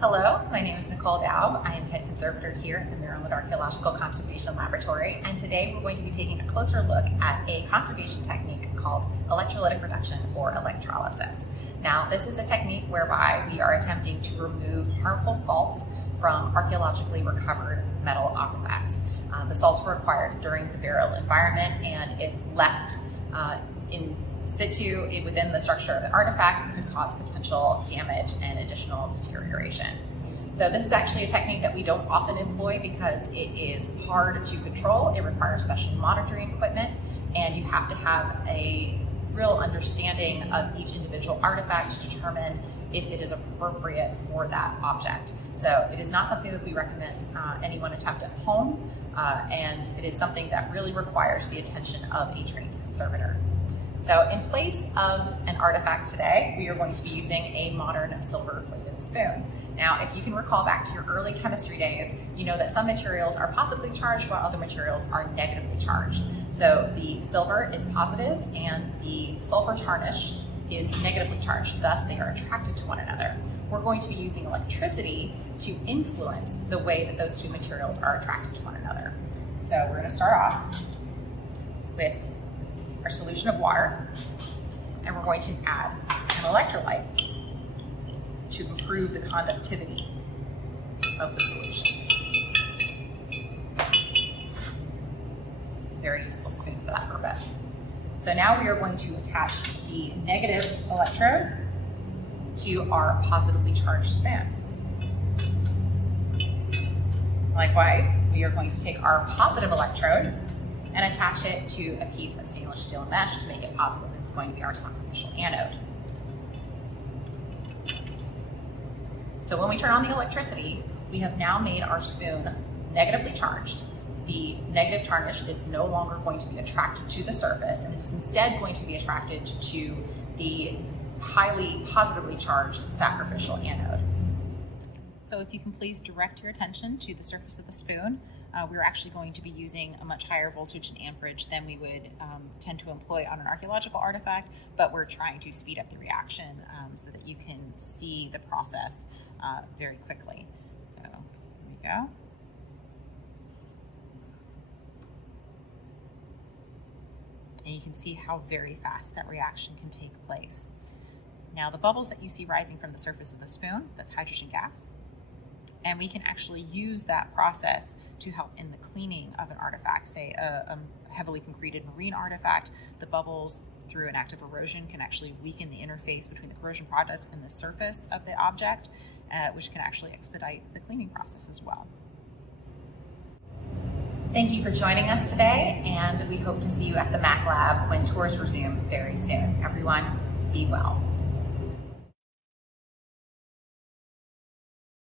Hello, my name is Nicole Daub. I am head conservator here at the Maryland Archaeological Conservation Laboratory, and today we're going to be taking a closer look at a conservation technique called electrolytic reduction or electrolysis. Now, this is a technique whereby we are attempting to remove harmful salts from archaeologically recovered metal artifacts. The salts were acquired during the burial environment, and if left in situ within the structure of the artifact, it could cause potential damage and additional deterioration. So this is actually a technique that we don't often employ because it is hard to control. It requires special monitoring equipment, and you have to have a real understanding of each individual artifact to determine if it is appropriate for that object. So it is not something that we recommend anyone attempt at home, and it is something that really requires the attention of a trained conservator. So in place of an artifact today, we are going to be using a modern silver-plated spoon. Now, if you can recall back to your early chemistry days, you know that some materials are positively charged while other materials are negatively charged. So the silver is positive and the sulfur tarnish is negatively charged, thus they are attracted to one another. We're going to be using electricity to influence the way that those two materials are attracted to one another. So we're going to start off with our solution of water, and we're going to add an electrolyte to improve the conductivity of the solution. Very useful spoon for that purpose. So now we are going to attach the negative electrode to our positively charged spoon. Likewise, we are going to take our positive electrode and attach it to a piece of stainless steel mesh to make it positive. This is going to be our sacrificial anode. So when we turn on the electricity, we have now made our spoon negatively charged. The negative tarnish is no longer going to be attracted to the surface, and it is instead going to be attracted to the highly positively charged sacrificial anode. So if you can please direct your attention to the surface of the spoon, we're actually going to be using a much higher voltage and amperage than we would tend to employ on an archaeological artifact, but we're trying to speed up the reaction so that you can see the process very quickly. So here we go. And you can see how very fast that reaction can take place. Now, the bubbles that you see rising from the surface of the spoon, that's hydrogen gas. And we can actually use that process to help in the cleaning of an artifact, say a heavily concreted marine artifact. The bubbles, through an act of erosion, can actually weaken the interface between the corrosion product and the surface of the object, which can actually expedite the cleaning process as well. Thank you for joining us today, and we hope to see you at the Mac Lab when tours resume very soon. Everyone, be well.